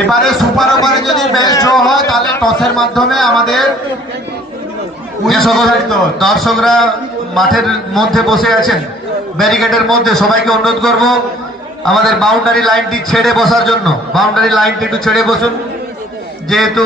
এবারে সুপার ওভারে যদি ম্যাচ ড্র হয় তাহলে টসের মাধ্যমে আমাদের দর্শকরা মাঠের মধ্যে বসে আছেন ব্যারিকেডের মধ্যে। সবাইকে অনুরোধ করব আমাদের বাউন্ডারি লাইনটি ছেড়ে বসার জন্য। বাউন্ডারি লাইনটি একটু ছেড়ে বসুন। যেহেতু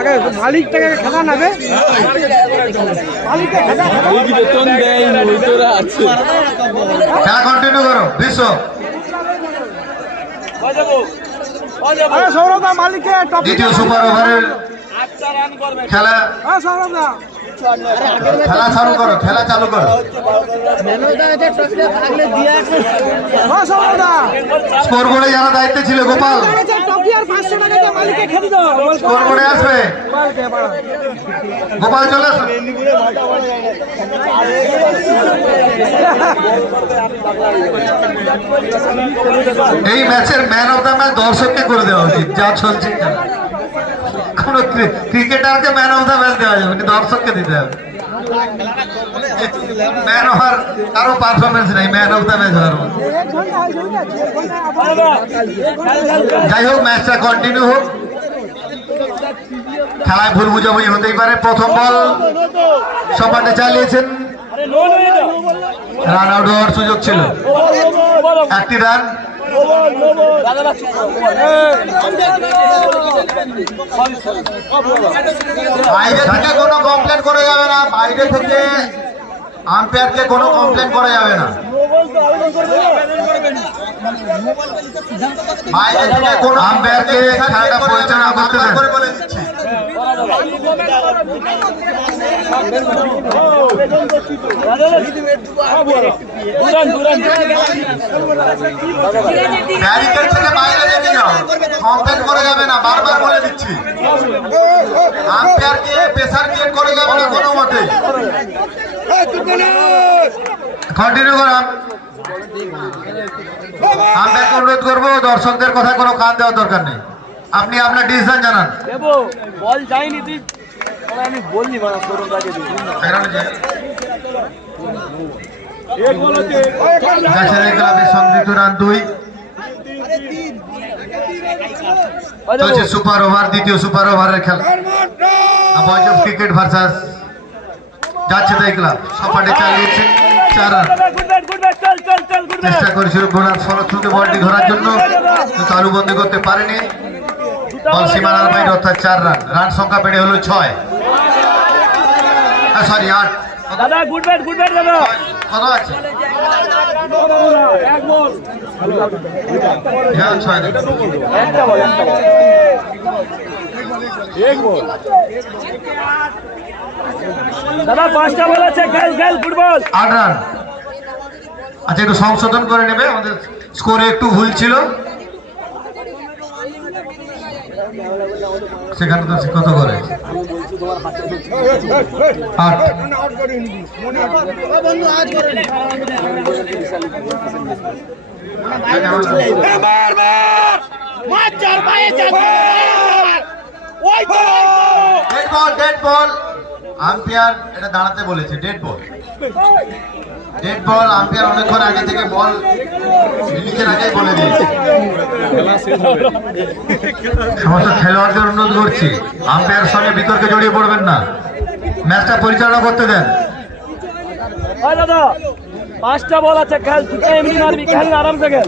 আগে মালিকটাকে খেলা নেবে। মালিককে খেলা বেতন দেয় ওইতরা আছে। খেলা কন্টিনিউ করো বিশ্ব সৌরভ মালিককে দ্বিতীয় সুপার ওভারের খেলা। হ্যাঁ সৌরভ দা। খেলা চালু করো খেলা চালু করো। স্কোর বোর্ডে যারা দায়িত্বে ছিল গোপাল। টপি আর পাঁচশো টাকা দিয়ে মালিককে খেলে দাও। স্কোর বোর্ডে আসবে। গোপাল চলে এই ম্যাচের ম্যান অফ দ্য ম্যাচ দর্শককে করে দেওয়া উচিত যা চলছে। খেলা। কোন ক্রিকেটারকে ম্যান অফ দ্য ম্যাচ দেওয়া যাবে না, দর্শককে দিতে হবে। ম্যান হওয়ার কারও পারফরমেন্স নেই ম্যান অফ দ্য ম্যাচ হওয়ার যাই হোক ম্যাচটা কন্টিনিউ হোক। খেলায় ভুল বুঝাবুঝি হতেই পারে প্রথম বল সপাটে চালিয়েছেন। রান আউট হওয়ার সুযোগ ছিল। একটি রান বাইরে থেকে কোনো কমপ্লেন করা যাবে না, বাইরে থেকে আম্পায়ারকে কোনো কমপ্লেন করা যাবে না। আম্পায়ারকে খেলাটা পরিচালনা করতে ব্যারিকেড থেকে বাইরে যেতে যাও কমপ্লেন করা যাবে না বারবার বলে দিচ্ছি। আম্পায়ারকে প্রেসার ক্রিয়েট করা যাবে না কোনো মতে। কন্টিনিউ করান। আম্পায়ারকে অনুরোধ করব দর্শকদের কথা কোনো কান দেওয়ার দরকার নেই। আপনি আপনার ডিসিশন জানান। বল যায়নি তুই। আমি বললি মানে ক্লাবের রান দুই। চলছে সুপার ওভার দ্বিতীয় সুপার ওভারের খেলা। বয়েজ অফ ক্রিকেট ভার্সাস যাচ্ছে তাই ক্লাব। সপাটে চালিয়েছে চার রান। চেষ্টা করেছিল বোনার ফলশ্রুতি বলটি ধরার জন্য। তালুবন্দি করতে পারেনি। বল সীমানার বাইরে অর্থাৎ চার রান। রান সংখ্যা বেড়ে হলো ছয়। সরি আট। দাদা গুড ব্যাট গুড ব্যাট দাদা। কত আছে? দাদা, পাঁচটা বল আছে গেল গেল ফুটবল। আট রান আচ্ছা একটু সংশোধন করে নেবে, আমাদের স্কোরে একটু ভুল ছিল। সেখানে তো কত করে আট। বল ডেড বল। আম্পায়ার এটা দাঁড়াতে বলেছে dead ball dead ball umpire অনেকক্ষণ আগে থেকে বল রিলিজের আগেই বলে দিয়েছে। সমস্ত খেলোয়াড়দের অনুরোধ করছি আম্পায়ার সঙ্গে বিতর্কে জড়িয়ে পড়বেন না। ম্যাচটা পরিচালনা করতে দেন। দাদা পাঁচটা বল আছে খেল তুই এমনি মারবি খেল আরামসে খেল।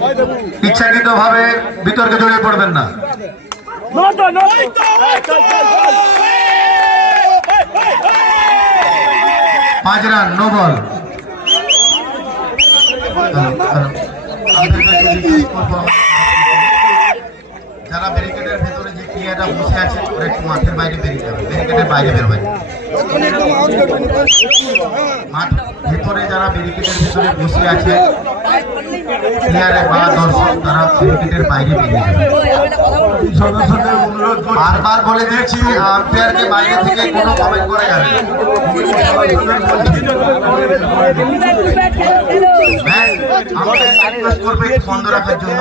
ইচ্ছাকৃত ভাবে বিতর্কে জড়িয়ে পড়বেন না। নো তো নো চল চল চল পাঁচ রান নো বল যারা ব্যারিকেডের ভেতরে যে প্লেয়ার বসে আছে ওরা একটু মাঠের বাইরে বেরিয়ে যাবে ব্যারিকেডের বাইরে বেরোবে মাঠ ভেতরে যারা ব্যারিকেডের ভেতরে বসে আছে প্লেয়ারে বা দর্শক তারা ব্যারিকেডের বাইরে বেরিয়ে যাবে। সদস্যদের অনুরোধ বারবার বলে দিয়েছি আম্পায়ারকে বাইরে থেকে কোনো কমেন্ট করে যাবে। ম্যাচ আমাদের করবে বন্ধ রাখার জন্য।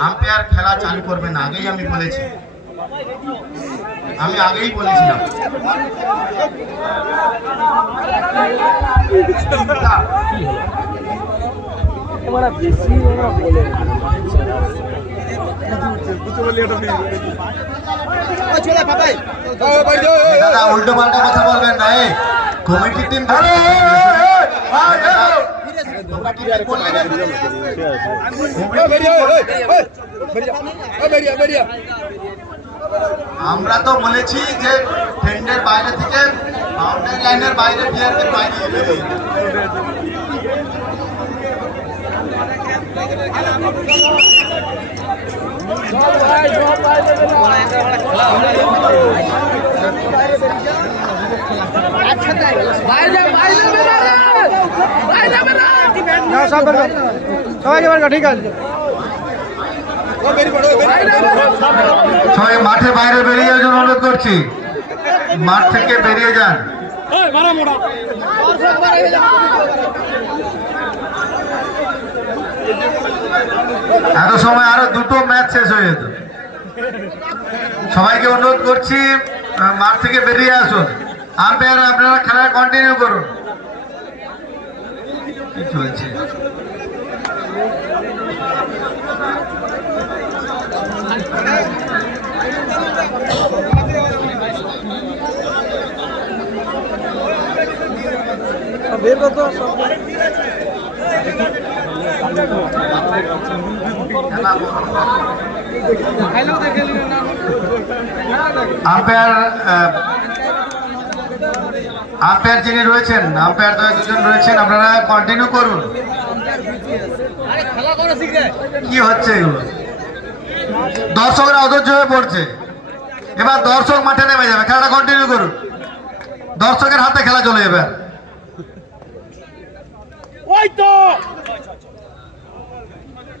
আম্পায়ার খেলা চালু করবে না আগেই আমি বলেছি আমি আগেই বলেছিলাম দাদা উল্টো পাল্টা কথা বলবেন না এ কমিটি টিম আমরা তো বলেছি যে ফ্রেন্ডের বাইরে থেকে বাউন্ডারি লাইনের বাইরে প্লেয়ারদের বাইরে। ভাই জব ভাই সবাই মাঠের বাইরে বেরিয়ে যাওয়ার অনুরোধ করছি। মাঠ থেকে বেরিয়ে যান। এত সময় আরও দুটো ম্যাচ শেষ হয়ে যেত। সবাইকে অনুরোধ করছি মাঠ থেকে বেরিয়ে আসুন। আম্পায়ার আপনারা খেলা কন্টিনিউ করুন। চলছে বের তো সব। আম্পায়ার যিনি রয়েছেন, আম্পায়ার দয় দুজন রয়েছেন, আপনারা কন্টিনিউ করুন। কি হচ্ছে এগুলো? দর্শকরা অধৈর্য হয়ে পড়ছে। এবার দর্শক মাঠে নেমে যাবে, খেলাটা কন্টিনিউ করুন। দর্শকের হাতে খেলা চলে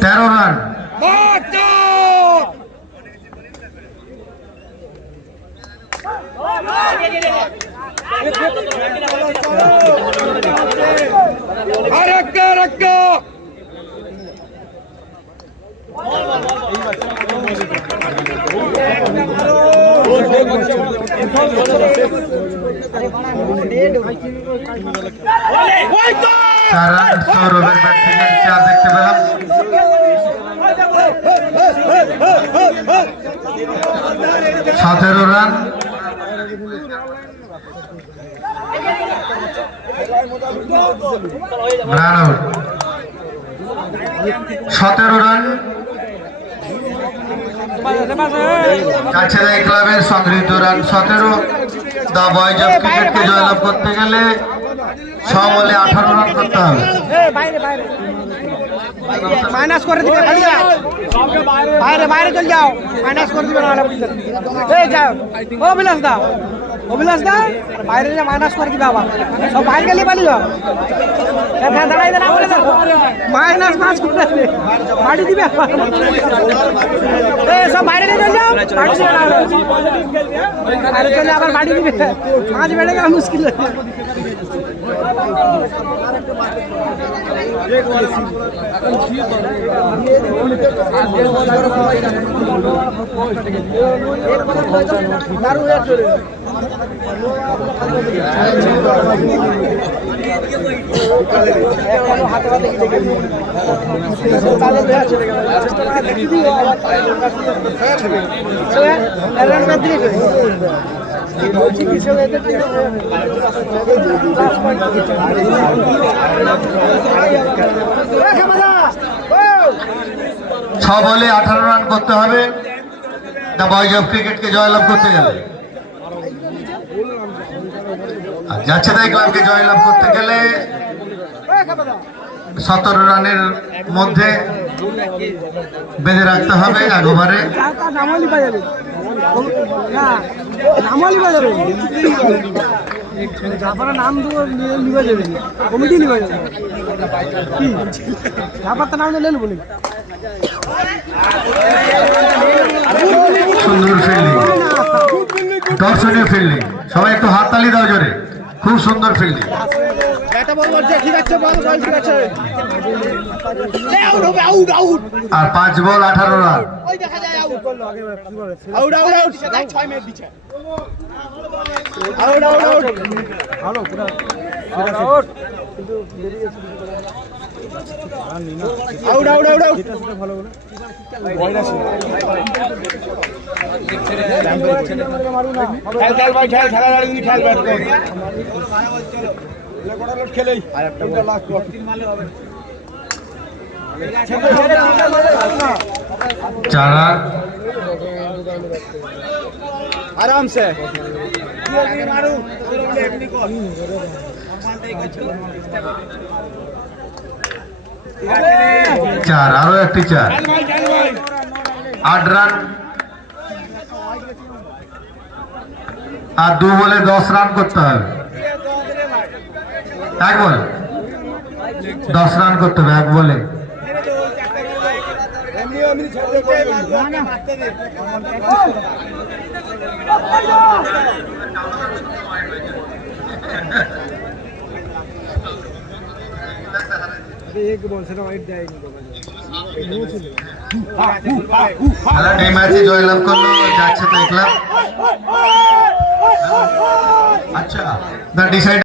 তেরো রান। চার সতেরো রান। সতেরো রান। কাছেদাই ক্লাবের সংগৃহীত রান সতেরো। দা বয়েজ অফ ক্রিকেটকে জয়লাভ করতে গেলে ছ বলে আঠারো রান করতে হবে এ, বাইরে বাইরে মাইনাস করে দিবে খালি যা। বাইরে বাইরে চল যাও মাইনাস করে দিবে নাহলে বুঝতে এই যাও ও বিলাস দা অভিলাষ দা, বাইরে যে মাইনাস করে দিবে আবার। সব বাইরে গেলে এখানে দাঁড়াই দাঁড়া বলে মাইনাস পাঁচ করে। বাড়ি দিবে সব বাইরে নিয়ে চলে যাও। বাইরে চলে আবার বাড়ি দিবে। পাঁচ বেড়ে গেলে মুশকিল হয়ে যাবে। ছ বলে আঠারো রান করতে হবে। দ্য বয়েজ অফ ক্রিকেটকে জয়লাভ করতে গেলে আর যাচ্ছে তাই ক্লাবকে, জয়লাভ করতে গেলে সতেরো রানের মধ্যে বেঁধে রাখতে হবে এক ওভারে। নাম যাবে কি তো নাম দিলে বলি সুন্দর ফিল্ডিং দর্শনীয় ফিল্ডিং সবাই একটু হাততালি দাও জোরে। খুব সুন্দর ফিল্ডিং আর পাঁচ বল আঠারো run. Out out out out ভালো বলে খেলেই আর একটা লাস্ট আরামসে। মারু চার আরও একটি চার আট রান আর দু বলে দশ রান করতে হবে এক বল দশ রান করতে হবে এক বলে খেলার এই ম্যাচে জয়লাভ করল যাচ্ছে তাই ক্লাব আচ্ছা দ্য ডিসাইড